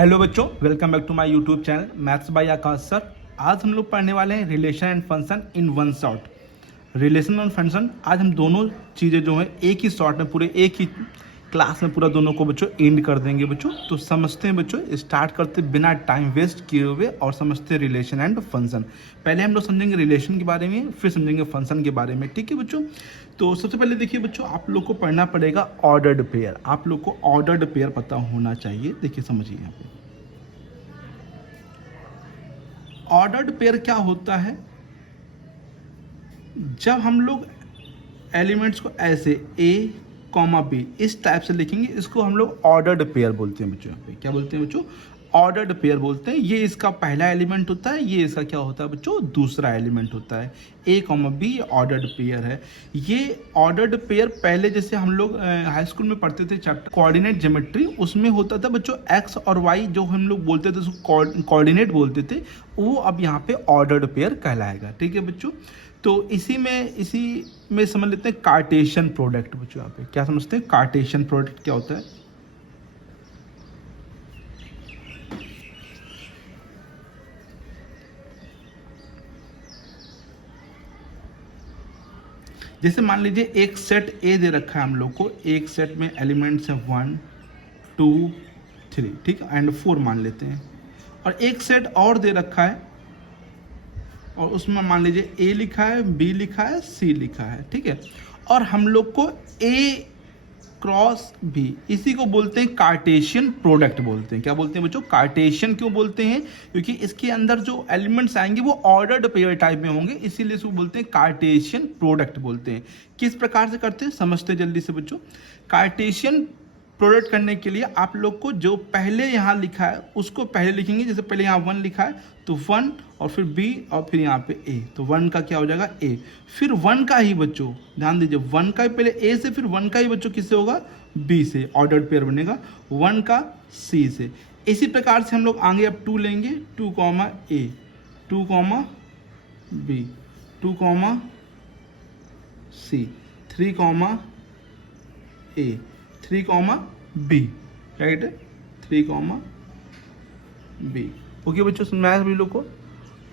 Hello बच्चों, welcome back to my YouTube channel maths by Aakash sir. आज हम लोग पढ़ने वाले हैं relation and function in one shot. Relation और फंक्शन आज हम दोनों चीज़ें जो हैं एक ही शॉट में, पूरे एक ही क्लास में पूरा दोनों को बच्चों एंड कर देंगे बच्चों। तो समझते हैं बच्चों, स्टार्ट करते बिना टाइम वेस्ट किए हुए और समझते हैं रिलेशन एंड फंक्शन। पहले हम लोग समझेंगे रिलेशन के बारे में, फिर समझेंगे फंक्शन के बारे में, ठीक है बच्चों। तो सबसे पहले देखिए बच्चों, आप लोग को पढ़ना पड़ेगा ऑर्डर्ड पेयर। आप लोग को ऑर्डर्ड पेयर पता होना चाहिए। देखिए समझिए यहाँ पे ऑर्डर्ड पेयर क्या होता है। जब हम लोग एलिमेंट्स को ऐसे ए कॉमा बी इस टाइप से लिखेंगे, इसको हम लोग ऑर्डर्ड पेयर बोलते हैं बच्चों। यहाँ पे क्या बोलते हैं बच्चों? ऑर्डर्ड पेयर बोलते हैं। ये इसका पहला एलिमेंट होता है, ये इसका क्या होता है बच्चों? दूसरा एलिमेंट होता है। ए कॉमा बी ऑर्डर्ड पेयर है। ये ऑर्डर्ड पेयर पहले जैसे हम लोग हाई स्कूल में पढ़ते थे चैप्टर कोऑर्डिनेट ज्योमेट्री, उसमें होता था बच्चों एक्स और वाई जो हम लोग बोलते थे उसको कोऑर्डिनेट बोलते थे, वो अब यहाँ पे ऑर्डर्ड पेयर कहलाएगा। ठीक है बच्चों। तो इसी में समझ लेते हैं कार्टेशियन प्रोडक्ट बच्चों। यहाँ पे क्या समझते हैं? कार्टेशियन प्रोडक्ट क्या होता है? जैसे मान लीजिए एक सेट ए दे रखा है हम लोग को, एक सेट में एलिमेंट्स हैं 1 2 3, ठीक है, एंड 4 मान लेते हैं। और एक सेट और दे रखा है और उसमें मान लीजिए ए लिखा है, बी लिखा है, सी लिखा है, ठीक है। और हम लोग को ए क्रॉस बी, इसी को बोलते हैं कार्टेशियन प्रोडक्ट बोलते हैं। क्या बोलते हैं बच्चों? कार्टेशियन क्यों बोलते हैं? क्योंकि इसके अंदर जो एलिमेंट्स आएंगे वो ऑर्डर्ड पेयर टाइप में होंगे, इसीलिए इसको बोलते हैं कार्टेशियन प्रोडक्ट बोलते हैं। किस प्रकार से करते हैं समझते जल्दी से बच्चों। कार्टेशियन प्रोडक्ट करने के लिए आप लोग को जो पहले यहाँ लिखा है उसको पहले लिखेंगे। जैसे पहले यहाँ 1 लिखा है तो 1 और फिर b और फिर यहाँ पे a, तो 1 का क्या हो जाएगा a। फिर 1 का ही बच्चों ध्यान दीजिए, 1 का ही पहले a से, फिर 1 का ही बच्चों किससे होगा? b से। ऑर्डर्ड पेयर बनेगा 1 का c से। इसी प्रकार से हम लोग आगे अब 2 लेंगे, 2 comma a, 2 comma b, 2 comma c, 3 comma a, 3 comma B, right है, 3 कॉमा बी। ओके बच्चों, समझ में आया सभी लोग को।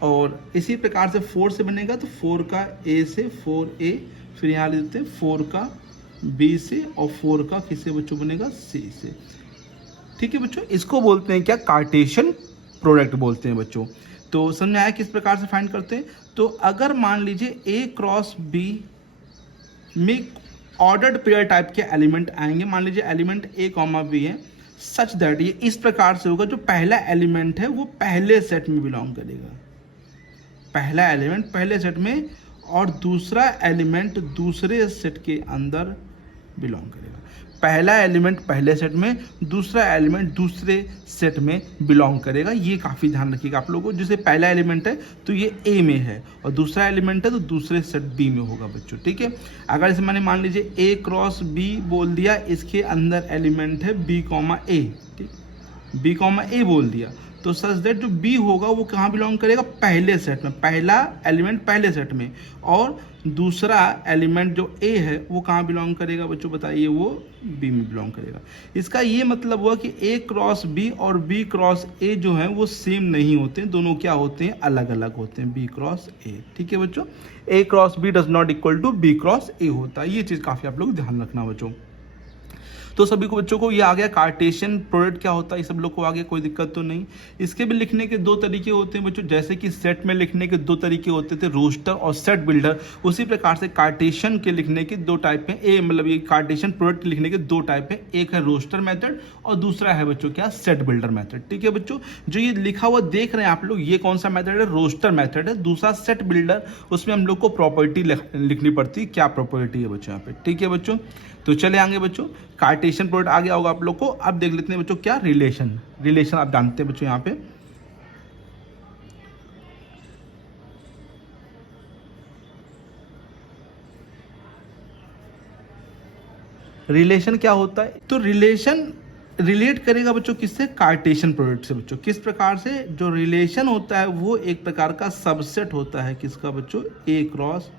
और इसी प्रकार से 4 से बनेगा तो 4 का ए से 4a, फिर यहाँ ले देते हैं 4 का बी से और 4 का किससे बच्चों बनेगा? सी से। ठीक है बच्चों, इसको बोलते हैं क्या? कार्टेशियन प्रोडक्ट बोलते हैं बच्चों। तो समझ में आया किस प्रकार से फाइंड करते हैं। तो अगर मान लीजिए ए क्रॉस बी में ऑर्डर्ड पेयर टाइप के एलिमेंट आएंगे, मान लीजिए एलिमेंट ए कॉमा बी है, सच दैट ये इस प्रकार से होगा, जो पहला एलिमेंट है वो पहले सेट में बिलोंग करेगा, पहला एलिमेंट पहले सेट में, और दूसरा एलिमेंट दूसरे सेट के अंदर बिलोंग करेगा। पहला एलिमेंट पहले सेट में, दूसरा एलिमेंट दूसरे सेट में बिलोंग करेगा। ये काफ़ी ध्यान रखिएगा आप लोगों को। जैसे पहला एलिमेंट है तो ये ए में है और दूसरा एलिमेंट है तो दूसरे सेट बी में होगा बच्चों, ठीक है। अगर इसे मैंने मान लीजिए ए क्रॉस बी बोल दिया, इसके अंदर एलिमेंट है बी कॉमा ए, ठीक, बी कॉमा ए बोल दिया, तो सच दैट जो बी होगा वो कहाँ बिलोंग करेगा? पहले सेट में, पहला एलिमेंट पहले सेट में, और दूसरा एलिमेंट जो ए है वो कहाँ बिलोंग करेगा बच्चों? बताइए, वो बी में बिलोंग करेगा। इसका ये मतलब हुआ कि ए क्रॉस बी और बी क्रॉस ए जो है वो सेम नहीं होते हैं, दोनों क्या होते हैं? अलग अलग होते हैं, बी क्रॉस ए, ठीक है बच्चों। A cross B does not equal to B cross A होता है। ये चीज़ काफ़ी आप लोग ध्यान रखना बच्चों। तो सभी को बच्चों को ये आ गया कार्टेशियन प्रोडक्ट क्या होता है, ये सब लोग को आ गया, कोई दिक्कत तो नहीं। इसके भी लिखने के 2 तरीके होते हैं बच्चों। जैसे कि सेट में लिखने के 2 तरीके होते थे, रोस्टर और सेट बिल्डर, उसी प्रकार से कार्टेशियन के लिखने के 2 टाइप हैं। ए मतलब ये कार्टेशियन प्रोडक्ट लिखने के 2 टाइप हैं, एक है रोस्टर मेथड और दूसरा है बच्चों क्या? सेट बिल्डर मेथड, ठीक है बच्चों। जो ये लिखा हुआ देख रहे हैं आप लोग, ये कौन सा मेथड है? रोस्टर मेथड है। दूसरा सेट बिल्डर, उसमें हम लोग को प्रॉपर्टी लिखनी पड़ती है। क्या प्रॉपर्टी है बच्चों यहाँ पे, ठीक है बच्चों। तो चले आगे बच्चों, कार्टेशियन प्रोडक्ट आ गया होगा आप लोग को। अब देख लेते हैं बच्चों क्या रिलेशन आप जानते हैं बच्चों यहाँ पे। रिलेशन क्या होता है? तो रिलेशन रिलेट करेगा बच्चों किससे? कार्टेशियन प्रोडक्ट से बच्चों। किस प्रकार से? जो रिलेशन होता है वो एक प्रकार का सबसेट होता है, किसका बच्चों? ए क्रॉस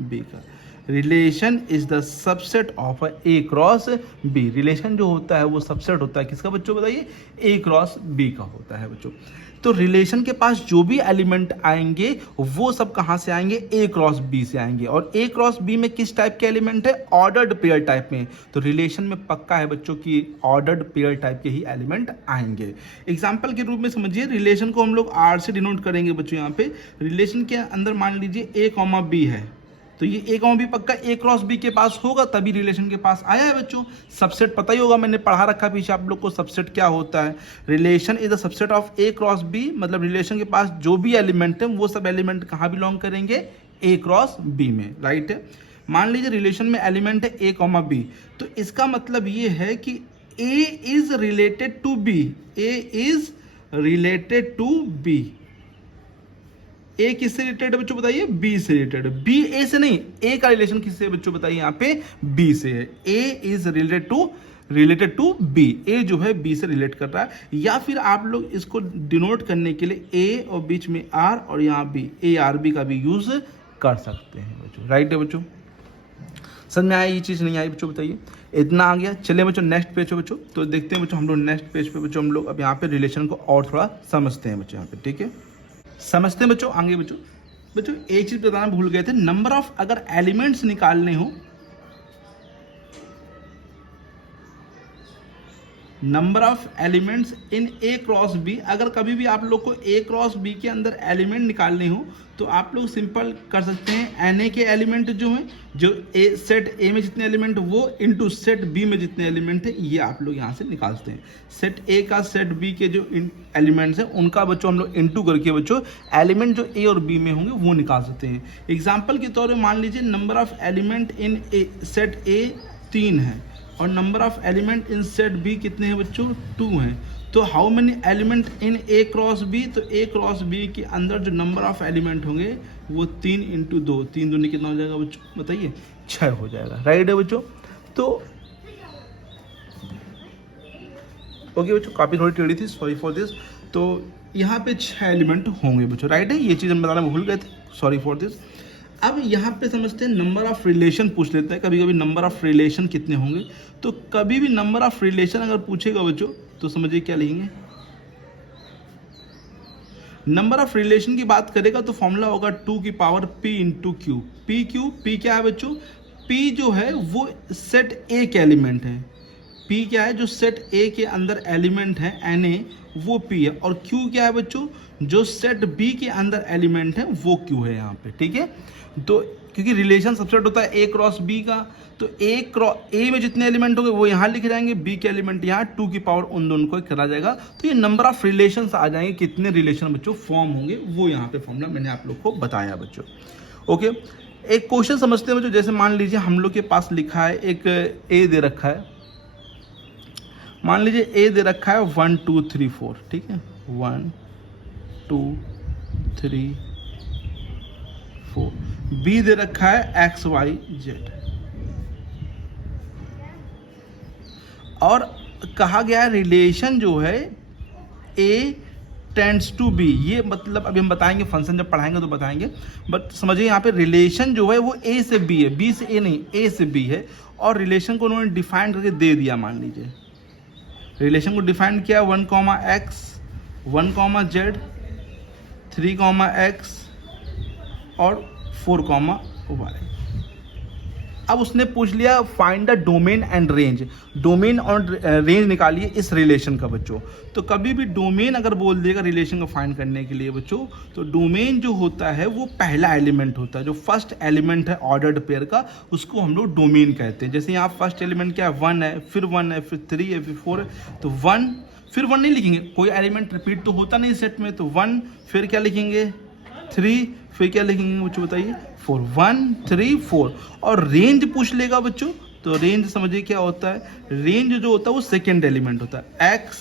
बी का। Relation is the subset of A cross B. Relation जो होता है वो सबसेट होता है किसका बच्चों बताइए, ए क्रॉस बी का होता है बच्चों। तो रिलेशन के पास जो भी एलिमेंट आएंगे वो सब कहाँ से आएंगे, ए क्रॉस बी से आएंगे। और ए क्रॉस बी में किस टाइप के एलिमेंट है, ऑर्डर्ड पेयर टाइप में। तो रिलेशन में पक्का है बच्चों की ऑर्डर्ड पेयर टाइप के ही एलिमेंट आएंगे। एग्जाम्पल के रूप में समझिए, रिलेशन को हम लोग आर से डिनोट करेंगे बच्चों। यहाँ पे रिलेशन के अंदर मान लीजिए ए कॉमा बी है, तो ये ए कॉमा बी पक्का ए क्रॉस बी के पास होगा, तभी रिलेशन के पास आया है बच्चों। सबसेट पता ही होगा, मैंने पढ़ा रखा पीछे आप लोग को सबसेट क्या होता है। Relation is the subset of A cross B, मतलब रिलेशन के पास जो भी एलिमेंट है वो सब एलिमेंट कहाँ बिलोंग करेंगे, ए क्रॉस बी में, राइट है। मान लीजिए रिलेशन में एलिमेंट है ए कॉमा बी, तो इसका मतलब ये है कि A is related to B, A is related to B. A किससे रिलेटेड है बच्चों बताइए, बी से रिलेटेड है। बी ए से नहीं, ए का रिलेशन किससे है बच्चों बताइए, यहाँ पे बी से है। ए इज रिलेटेड टू बी, ए जो है बी से रिलेट कर रहा है। या फिर आप लोग इसको डिनोट करने के लिए ए और बीच में आर और यहाँ बी, ए आर बी का भी यूज कर सकते हैं बच्चों, राइट है बच्चों। समझ में आया, ये चीज़ नहीं आई बच्चों बताइए, इतना आ गया। चलिए बच्चों नेक्स्ट पेज पे बच्चों, तो देखते हैं बच्चों हम लोग नेक्स्ट पेज पे बच्चों हम लोग अब यहाँ पे रिलेशन को और थोड़ा समझते हैं बच्चों यहाँ पे, ठीक है। समझते हैं बच्चों आगे बच्चों। बच्चों एक चीज बताना भूल गए थे, नंबर ऑफ अगर एलिमेंट्स निकालने हो, number of elements in A cross B, अगर कभी भी आप लोग को ए क्रॉस बी के अंदर एलिमेंट निकालने हो तो आप लोग सिंपल कर सकते हैं, एन ए के एलिमेंट जो हैं, जो ए सेट ए में जितने एलिमेंट वो इनटू सेट बी में जितने एलिमेंट है, ये आप लोग यहाँ से निकाल सकते हैं। सेट ए का सेट बी के जो एलिमेंट्स हैं उनका बच्चों हम लोग इनटू करके बच्चों एलिमेंट जो ए और बी में होंगे वो निकाल सकते हैं। एग्जाम्पल के तौर पर मान लीजिए number of element in a set A 3 है और number of element in set B कितने हैं बच्चों, 2 हैं। तो how many element in A cross B, तो ए क्रॉस बी के अंदर जो नंबर ऑफ एलिमेंट होंगे वो 3 इंटू 2, 3 दूनी कितना हो जाएगा बच्चों बताइए, 6 हो जाएगा, राइट है बच्चों। तो ओके बच्चों, काफ़ी थोड़ी टेढ़ी थी, सॉरी फॉर दिस। तो यहाँ पे 6 एलिमेंट होंगे बच्चों, राइट है, ये चीज़ हम बताना भूल गए थे, सॉरी फॉर दिस। अब यहाँ पे समझते हैं नंबर ऑफ रिलेशन पूछ लेते हैं, कभी कभी नंबर ऑफ रिलेशन कितने होंगे। तो कभी भी नंबर ऑफ रिलेशन अगर पूछेगा बच्चों तो समझिए क्या लिखेंगे, नंबर ऑफ रिलेशन की बात करेगा तो फॉर्मूला होगा 2 की power p into Q. P Q, P क्या है बच्चों, p जो है वो सेट ए के एलिमेंट है, p क्या है जो सेट ए के अंदर एलिमेंट है Na वो p है, और q क्या है बच्चों जो सेट b के अंदर एलिमेंट है वो q है यहाँ पे, ठीक है। तो क्योंकि रिलेशन सबसेट होता है ए क्रॉस बी का, तो ए में जितने एलिमेंट होंगे वो यहाँ लिखे जाएंगे, बी के एलिमेंट यहाँ, 2 की पावर उन दोनों को करा जाएगा। तो ये नंबर ऑफ रिलेशंस आ जाएंगे, कितने रिलेशन बच्चों फॉर्म होंगे वो यहाँ पे फॉर्मूला मैंने आप लोग को बताया बच्चों। ओके, एक क्वेश्चन समझते हैं बच्चों। जैसे मान लीजिए हम लोग के पास लिखा है एक ए दे रखा है, मान लीजिए ए दे रखा है 1 2 3 4, ठीक है, 1 2 3 4। बी दे रखा है एक्स वाई जेड, और कहा गया है रिलेशन जो है ए टेंड्स टू बी। ये मतलब अभी हम बताएंगे, फंक्शन जब पढ़ाएंगे तो बताएंगे, बट समझिए यहाँ पे रिलेशन जो है वो ए से बी है, बी से ए नहीं, ए से बी है। और रिलेशन को उन्होंने डिफाइन करके दे दिया, मान लीजिए रिलेशन को डिफाइन किया 1 x 1 z 3 x और 4 y। अब उसने पूछ लिया find the domain and range, domain और रेंज निकालिए इस रिलेशन का बच्चों। तो कभी भी डोमेन अगर बोल देगा रिलेशन को फाइंड करने के लिए बच्चों, तो डोमेन जो होता है वो पहला एलिमेंट होता है, जो फर्स्ट एलिमेंट है ऑर्डर्ड पेयर का, उसको हम लोग डोमेन कहते हैं। जैसे यहाँ फर्स्ट एलिमेंट क्या है, 1 है, फिर 1 है, फिर 3 है, फिर 4 है। तो 1 फिर 1 नहीं लिखेंगे, कोई एलिमेंट रिपीट तो होता नहीं सेट में, तो 1 फिर क्या लिखेंगे 3, फिर क्या लिखेंगे बच्चों बताइए 4, 1 3 4। और रेंज पूछ लेगा बच्चों, तो रेंज समझिए क्या होता है, रेंज जो होता है वो सेकेंड एलिमेंट होता है, x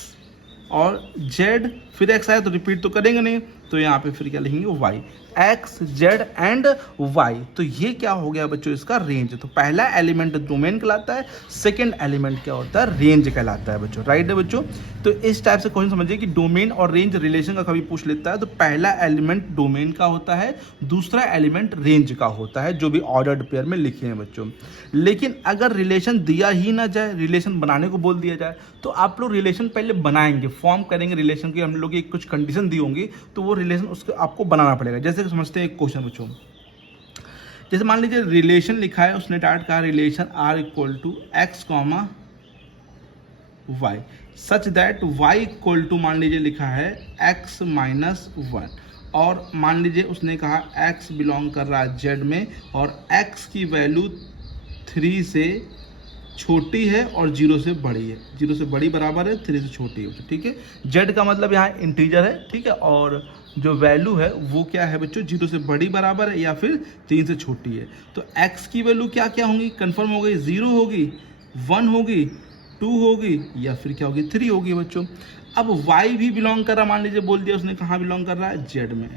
और z, फिर x आया तो रिपीट तो करेंगे नहीं, तो यहाँ पे फिर क्या लिखेंगे y, x, z and y। तो ये क्या हो गया बच्चों, इसका रेंज। तो पहला एलिमेंट डोमेन कहलाता है, सेकंड एलिमेंट क्या होता है, रेंज कहलाता है बच्चों। राइट है बच्चों। तो इस टाइप से क्वेश्चन समझिए कि डोमेन और रेंज रिलेशन का कभी पूछ लेता है तो पहला एलिमेंट डोमेन का होता है, दूसरा एलिमेंट रेंज का होता है, जो भी ऑर्डर्ड पेयर में लिखे हैं बच्चों। लेकिन अगर रिलेशन दिया ही ना जाए, रिलेशन बनाने को बोल दिया जाए, तो आप लोग रिलेशन पहले बनाएंगे, फॉर्म करेंगे रिलेशन की। हम लोग की कुछ कंडीशन दी होंगी तो वो रिलेशन उसको आपको बनाना पड़ेगा। जैसे समझते हैं एक क्वेश्चन बच्चों, जैसे मान लीजिए रिलेशन लिखा है, उसने स्टार्ट कहा relation r equal to X comma Y such that y equal to मान लीजिए लिखा है x माइनस 1, और मान लीजिए उसने कहा x बिलोंग कर रहा है z में और x की वैल्यू 3 से छोटी है और 0 से बड़ी है, 0 से बड़ी बराबर है, 3 से छोटी है। ठीक है, z का मतलब यहाँ इंटीजर है। ठीक है, और जो वैल्यू है वो क्या है बच्चों, 0 से बड़ी बराबर है या फिर 3 से छोटी है। तो x की वैल्यू क्या क्या होंगी, कंफर्म हो गई, 0 होगी, 1 होगी, 2 होगी या फिर क्या होगी, 3 होगी बच्चों। अब y भी बिलोंग कर रहा, मान लीजिए बोल दिया उसने कहाँ बिलोंग कर रहा है, z में।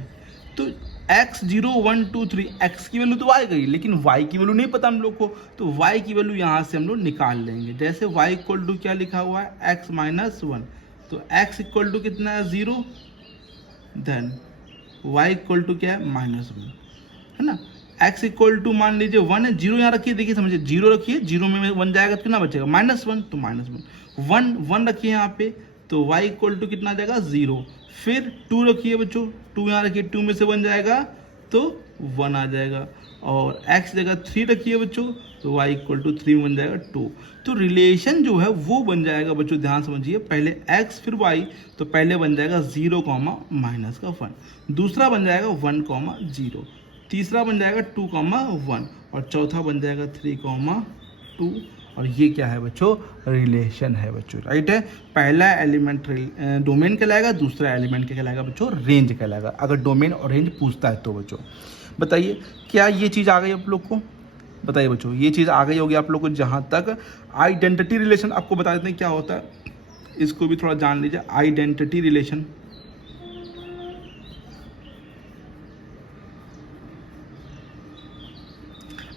तो x 0 1 2 3, x की वैल्यू तो आ गई, लेकिन y की वैल्यू नहीं पता हम लोग को, तो y की वैल्यू यहाँ से हम लोग निकाल लेंगे। जैसे y इक्वल टू क्या लिखा हुआ है, x माइनस 1, तो x इक्वल टू कितना है, 0, देन y इक्वल टू क्या है, माइनस 1, है ना। x इक्वल टू मान लीजिए 1 है, 0 यहाँ रखिए, देखिए समझिए, 0 रखिए, 0 में 1 जाएगा तो कितना बचेगा, माइनस 1, तो माइनस 1, 1 रखिए यहाँ पे, तो y इक्वल टू कितना आ जाएगा, 0। फिर 2 रखिए बच्चों, 2 यहाँ रखिए, 2 में से 1 जाएगा तो 1 आ जाएगा, और x जगह 3 रखिए बच्चों, तो y इक्वल टू 3 बन जाएगा 2। तो रिलेशन जो है वो बन जाएगा बच्चों, ध्यान समझिए, पहले x फिर y, तो पहले बन जाएगा 0 कॉमा माइनस का 1, दूसरा बन जाएगा 1 कॉमा 0, तीसरा बन जाएगा 2 कॉमा 1, और चौथा बन जाएगा 3 कॉमा 2। और ये क्या है बच्चों, रिलेशन है बच्चों। राइट है, पहला एलिमेंट डोमेन कहलाएगा, दूसरा एलिमेंट क्या कहलाएगा बच्चों, रेंज कहलाएगा, अगर डोमेन और रेंज पूछता है तो बच्चों। बताइए क्या ये चीज़ आ गई आप लोग को, बताइए बच्चों, ये चीज़ आ गई होगी आप लोग को। जहाँ तक आइडेंटिटी रिलेशन आपको बता देते हैं क्या होता है, इसको भी थोड़ा जान लीजिए। आइडेंटिटी रिलेशन,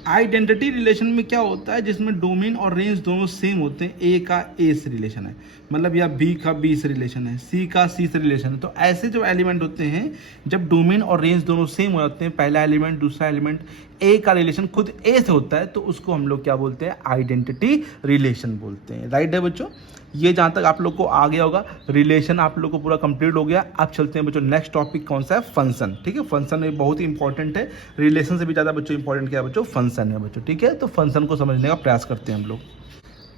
आइडेंटिटी रिलेशन में क्या होता है, जिसमें डोमेन और रेंज दोनों सेम होते हैं। ए का ए से रिलेशन है, मतलब या बी का बी से रिलेशन है, सी का सी से रिलेशन है। तो ऐसे जो एलिमेंट होते हैं, जब डोमेन और रेंज दोनों सेम हो जाते हैं, पहला एलिमेंट दूसरा एलिमेंट, ए का रिलेशन खुद ए से होता है, तो उसको हम लोग क्या बोलते हैं, आइडेंटिटी रिलेशन बोलते हैं। राइट है बच्चों, ये जहाँ तक आप लोग को आ गया होगा, रिलेशन आप लोग को पूरा कंप्लीट हो गया। अब चलते हैं बच्चों नेक्स्ट टॉपिक कौन सा है, फंक्शन। ठीक है, फंक्शन में बहुत ही इंपॉर्टेंट है, रिलेशन से भी ज़्यादा बच्चों इंपॉर्टेंट क्या है बच्चों, फंक्शन है बच्चों। ठीक है, तो फंक्शन को समझने का प्रयास करते हैं हम लोग।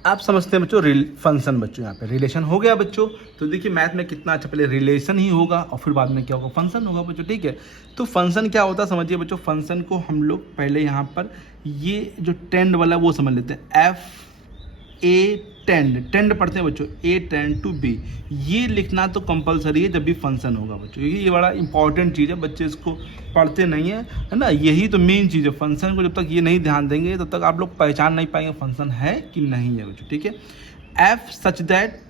आप समझते हैं बच्चों फंक्शन, बच्चों यहाँ पे रिलेशन हो गया बच्चों। तो देखिए मैथ में कितना अच्छा, पहले रिलेशन ही होगा और फिर बाद में क्या होगा, फंक्शन होगा बच्चों। ठीक है, तो फंक्शन क्या होता है समझिए बच्चों। फंक्शन को हम लोग पहले यहाँ पर ये जो टेंड वाला वो समझ लेते हैं, एफ ए टेंड पढ़ते हैं बच्चों, ए टेंड टू बी, ये लिखना तो कंपलसरी है जब भी फंक्शन होगा बच्चों, क्योंकि ये बड़ा इंपॉर्टेंट चीज़ है, बच्चे इसको पढ़ते नहीं है ना। यही तो मेन चीज़ है, फंक्शन को जब तक ये नहीं ध्यान देंगे तब तक आप लोग पहचान नहीं पाएंगे फंक्शन है कि नहीं है बच्चों। ठीक है, एफ सच दैट,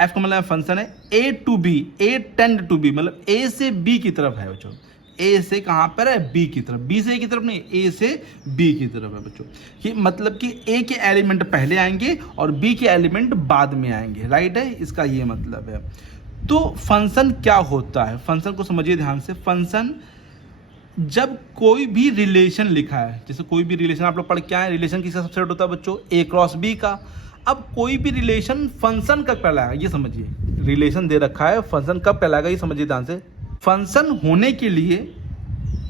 एफ का मतलब फंक्शन है, A to B, A tend to B, मतलब ए से बी की तरफ है बच्चों। ए से कहाँ पर है, बी की तरफ, बी से ए की तरफ नहीं, ए से बी की तरफ है बच्चों। कि मतलब कि ए के एलिमेंट पहले आएंगे और बी के एलिमेंट बाद में आएंगे। राइट है, इसका ये मतलब है। तो फंक्शन क्या होता है, फंक्शन को समझिए ध्यान से। फंक्शन जब कोई भी रिलेशन लिखा है, जैसे कोई भी रिलेशन आप लोग पढ़ के आए, रिलेशन किसका सबसेट होता है बच्चों, ए क्रॉस बी का। अब कोई भी रिलेशन फंक्शन कब कहलाएगा ये समझिए, रिलेशन दे रखा है, फंक्शन कब कहलाएगा ये समझिए ध्यान से। फंक्शन होने के लिए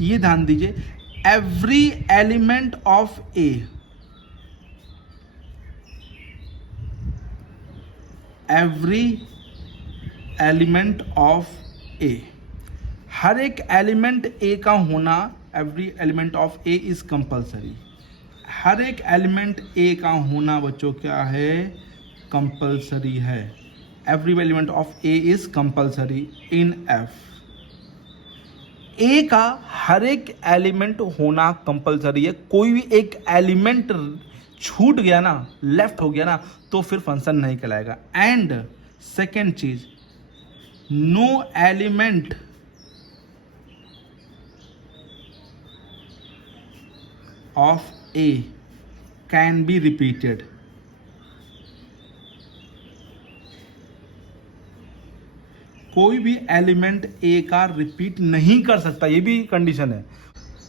ये ध्यान दीजिए, every element of A, every element of A, हर एक एलिमेंट ए का होना, every element of A is compulsory. हर एक एलिमेंट ए का होना बच्चों क्या है, कंपल्सरी है। Every element of A is compulsory in F. A का हर एक एलिमेंट होना कंपलसरी है। कोई भी एक एलिमेंट छूट गया ना, लेफ्ट हो गया ना, तो फिर फंक्शन नहीं कहलाएगा। एंड सेकेंड चीज, no element of A can be repeated. कोई भी एलिमेंट ए का रिपीट नहीं कर सकता, ये भी कंडीशन है।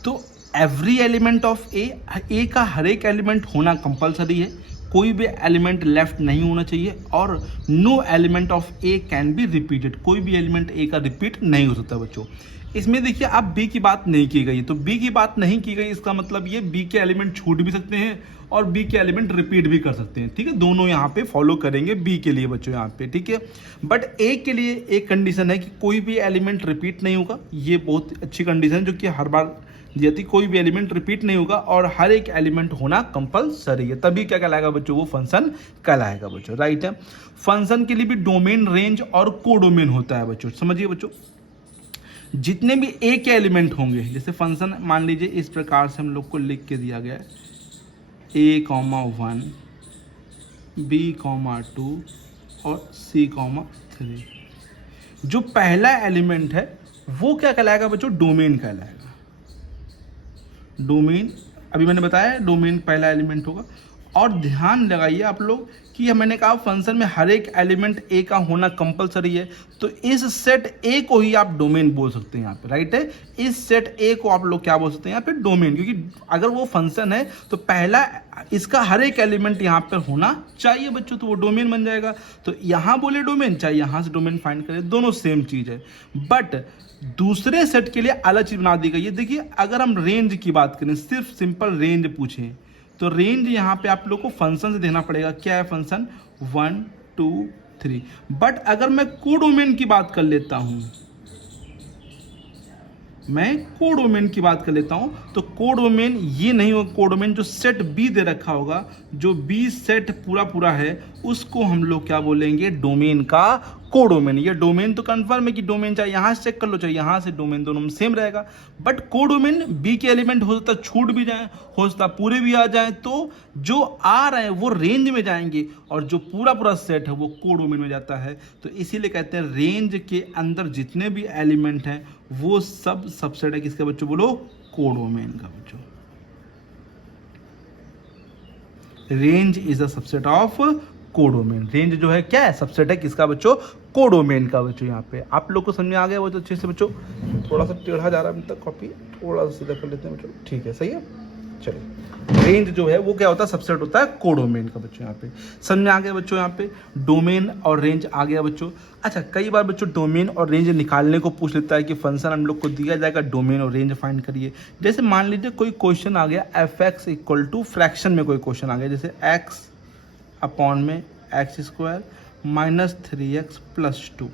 तो एवरी एलिमेंट ऑफ ए का हर एक एलिमेंट होना कंपलसरी है, कोई भी एलिमेंट लेफ्ट नहीं होना चाहिए, और no element of A can be repeated, कोई भी एलिमेंट ए का रिपीट नहीं हो सकता बच्चों। इसमें देखिए आप बी की बात नहीं की गई, तो बी की बात नहीं की गई इसका मतलब ये बी के एलिमेंट छूट भी सकते हैं और बी के एलिमेंट रिपीट भी कर सकते हैं, ठीक है। दोनों यहाँ पे फॉलो करेंगे बी के लिए बच्चों यहाँ पे, ठीक है। बट ए के लिए एक कंडीशन है कि कोई भी एलिमेंट रिपीट नहीं होगा, ये बहुत अच्छी कंडीशन है जो कि हर बार दी जाती, कोई भी एलिमेंट रिपीट नहीं होगा और हर एक एलिमेंट होना कंपलसरी है, तभी क्या कहलाएगा बच्चों, वो फंक्शन कहलाएगा बच्चों, राइट है। फंक्शन के लिए भी डोमेन, रेंज और कोडोमेन होता है बच्चों, समझिए बच्चों। जितने भी ए के एलिमेंट होंगे, जैसे फंक्शन मान लीजिए इस प्रकार से हम लोग को लिख के दिया गया है a,1 b,2 और c,3, जो पहला एलिमेंट है वो क्या कहलाएगा बच्चों, डोमेन कहलाएगा। डोमेन अभी मैंने बताया डोमेन पहला एलिमेंट होगा। और ध्यान लगाइए आप लोग कि मैंने कहा फंक्शन में हर एक एलिमेंट ए का होना कंपलसरी है, तो इस सेट ए को ही आप डोमेन बोल सकते हैं यहाँ पे, राइट है। इस सेट ए को आप लोग क्या बोल सकते हैं यहाँ पे, डोमेन, क्योंकि अगर वो फंक्शन है तो पहला इसका हर एक एलिमेंट यहाँ पर होना चाहिए बच्चों, तो वो डोमेन बन जाएगा। तो यहाँ बोले डोमेन, चाहे यहाँ से डोमेन फाइंड करें, दोनों सेम चीज़ है। बट दूसरे सेट के लिए अलग चीज़ बना दी गई है। देखिए अगर हम रेंज की बात करें, सिर्फ सिंपल रेंज पूछें, तो रेंज यहाँ पे आप लोग को फंक्शन से देना पड़ेगा, क्या है फंक्शन, 1 2 3। बट अगर मैं कोडोमेन की बात कर लेता हूँ, मैं कोडोमेन की बात कर लेता हूँ, तो कोडोमेन ये नहीं होगा, कोडोमेन जो सेट बी दे रखा होगा, जो बी सेट पूरा है, उसको हम लोग क्या बोलेंगे, डोमेन का कोडोमेन। ये डोमेन तो कंफर्म है कि डोमेन चाहे यहाँ से चेक कर लो चाहे यहाँ से, डोमेन दोनों में सेम रहेगा। बट कोडोमेन बी के एलिमेंट हो सकता छूट भी जाए, हो सकता पूरे भी आ जाए, तो जो आ रहे हैं वो रेंज में जाएंगे और जो पूरा सेट है वो कोडोमेन में जाता है। तो इसीलिए कहते हैं रेंज के अंदर जितने भी एलिमेंट हैं वो सब सबसेट है किसका बच्चों, बोलो, कोडोमेन का बच्चों। Range is a subset of codomain. Range जो है क्या है, सबसेट है किसका बच्चों, कोडोमेन का बच्चों। यहाँ पे आप लोग को समझ में आ गया वो तो अच्छे से बच्चों। थोड़ा सा टेढ़ा जा रहा है अभी तक, कॉपी थोड़ा सा सीधा कर लेते हैं बच्चों, ठीक है, सही है। चलिए रेंज जो है वो क्या होता है, सबसेट होता है कोडोमेन का बच्चों। यहाँ पे समझ में आ गया बच्चों, यहाँ पे डोमेन और रेंज आ गया बच्चों। अच्छा, कई बार बच्चों डोमेन और रेंज निकालने को पूछ लेता है कि फंक्शन हम लोग को दिया जाएगा, डोमेन और रेंज फाइंड करिए। जैसे मान लीजिए कोई क्वेश्चन आ गया, fx इक्वल टू फ्रैक्शन में कोई क्वेश्चन आ गया, जैसे x अपॉन में x² माइनस 3x प्लस 2।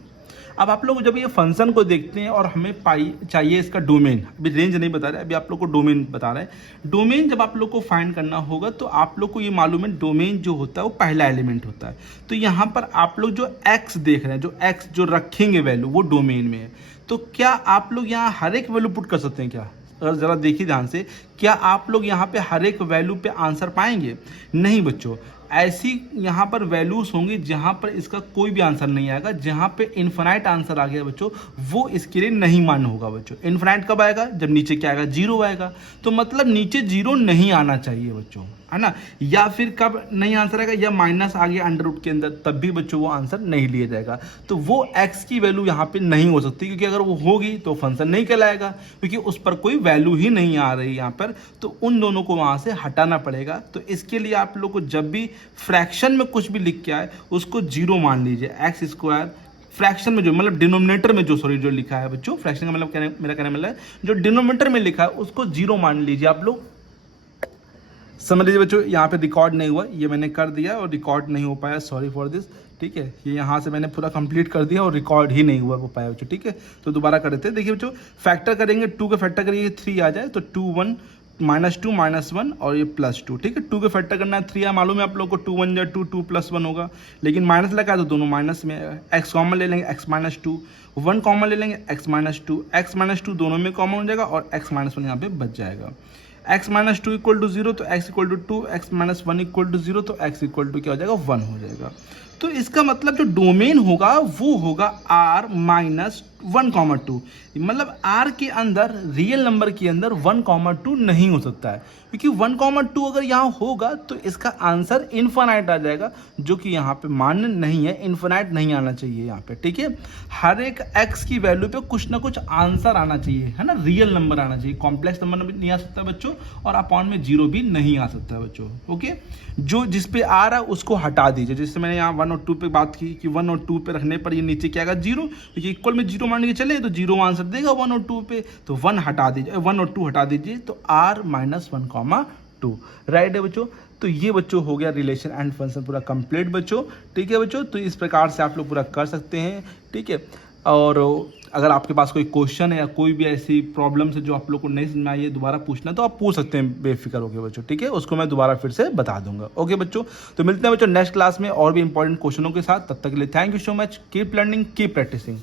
अब आप लोग जब ये फंक्शन को देखते हैं और हमें पाई चाहिए इसका डोमेन, अभी रेंज नहीं बता रहे, अभी आप लोग को डोमेन बता रहे हैं। डोमेन जब आप लोग को फाइंड करना होगा तो आप लोग को ये मालूम है डोमेन जो होता है वो पहला एलिमेंट होता है। तो यहाँ पर आप लोग जो x देख रहे हैं, जो x जो रखेंगे वैल्यू, वो डोमेन में है। तो क्या आप लोग यहाँ हर एक वैल्यू पुट कर सकते हैं क्या? अगर ज़रा देखिए ध्यान से, क्या आप लोग यहाँ पे हर एक वैल्यू पे आंसर पाएंगे? नहीं बच्चों, ऐसी यहाँ पर वैल्यूज होंगी जहाँ पर इसका कोई भी आंसर नहीं आएगा। जहाँ पे इन्फिनाइट आंसर आ गया बच्चों, वो इसके लिए नहीं मान्य होगा बच्चों। इन्फिनाइट कब आएगा? जब नीचे क्या आएगा? 0 आएगा। तो मतलब नीचे 0 नहीं आना चाहिए बच्चों, है ना। या फिर कब नहीं आंसर आएगा? या माइनस आ गया अंडर रूट के अंदर, तब भी बच्चों वो आंसर नहीं लिया जाएगा। तो वो x की वैल्यू यहाँ पे नहीं हो सकती, क्योंकि अगर वो होगी तो फंक्शन नहीं कहलाएगा, क्योंकि उस पर कोई वैल्यू ही नहीं आ रही यहाँ पर। तो उन दोनों को वहाँ से हटाना पड़ेगा। तो इसके लिए आप लोग को जब भी फ्रैक्शन में कुछ भी लिख के आए उसको 0 मान लीजिए। x² फ्रैक्शन में जो मतलब डिनोमिनेटर में जो लिखा है बच्चों, फ्रैक्शन का मतलब मेरा कहने मतलब जो डिनोमिनेटर में लिखा है उसको 0 मान लीजिए। आप लोग समझ लीजिए बच्चों, यहाँ पे रिकॉर्ड नहीं हुआ, ये मैंने कर दिया और रिकॉर्ड नहीं हो पाया, सॉरी फॉर दिस, ठीक है। ये यहाँ से मैंने पूरा कंप्लीट कर दिया और रिकॉर्ड ही नहीं हुआ हो पाया बच्चों, ठीक है। तो दोबारा कर देते हैं। देखिए बच्चों, फैक्टर करेंगे, 2 का फैक्टर करिए 3 आ जाए, तो 2 1 -2 -1 और ये +2, ठीक है। 2 के फैक्टर करना है 3 मालूम है आप लोग को, 2 1 जा 2, 2 + 1 होगा, लेकिन माइनस लगा है तो दोनों माइनस में। x कॉमन ले लेंगे, x -2, 1 कॉमन ले लेंगे, x -2, x -2 दोनों में कॉमन हो जाएगा और x -1 यहाँ पे बच जाएगा। x -2 = 0 तो x = 2, x -1 = 0 तो x = क्या हो जाएगा? 1 हो जाएगा। तो इसका मतलब जो डोमेन होगा वो होगा r माइनस 1,2, मतलब r के अंदर रियल नंबर के अंदर 1,2 नहीं हो सकता है, क्योंकि 1,2 अगर यहाँ होगा तो इसका आंसर इन्फिनाइट आ जाएगा, जो कि यहाँ पे मान्य नहीं है, इन्फिनाइट नहीं आना चाहिए यहाँ पे, ठीक है। हर एक x की वैल्यू पे कुछ ना कुछ आंसर आना चाहिए, है ना, रियल नंबर आना चाहिए, कॉम्प्लेक्स नंबर नहीं आ सकता बच्चों, और अपॉन में 0 भी नहीं आ सकता बच्चों, ओके। जो जिस पे आ रहा है उसको हटा दीजिए, जैसे मैंने यहाँ 1 और 2 पे बात की कि 1 और 2 पे रखने पर ये नीचे क्या आएगा 0, क्योंकि इक्वल में 0 मान के चले तो 0 आंसर देगा 1 और 2 पे, तो 1 हटा दीजिए, 1 और 2 हटा दीजिए, तो r माइनस 1,2, राइट है बच्चों। तो ये बच्चों हो गया रिलेशन एंड फंक्शन पूरा कंप्लीट बच्चों, ठीक है बच्चों। तो इस प्रकार से आप लोग पूरा कर सकते हैं, ठीक है। और अगर आपके पास कोई क्वेश्चन है या कोई भी ऐसी प्रॉब्लम है जो आप लोग को नहीं समझ में आई है, दोबारा पूछना तो आप पूछ सकते हैं बेफिक्र होकर बच्चों, ठीक है। उसको मैं दोबारा फिर से बता दूंगा, ओके बच्चों। तो मिलते हैं बच्चों नेक्स्ट क्लास में और भी इंपॉर्टेंट क्वेश्चनों के साथ, तब तक के लिए thank you so much, keep learning keep practising.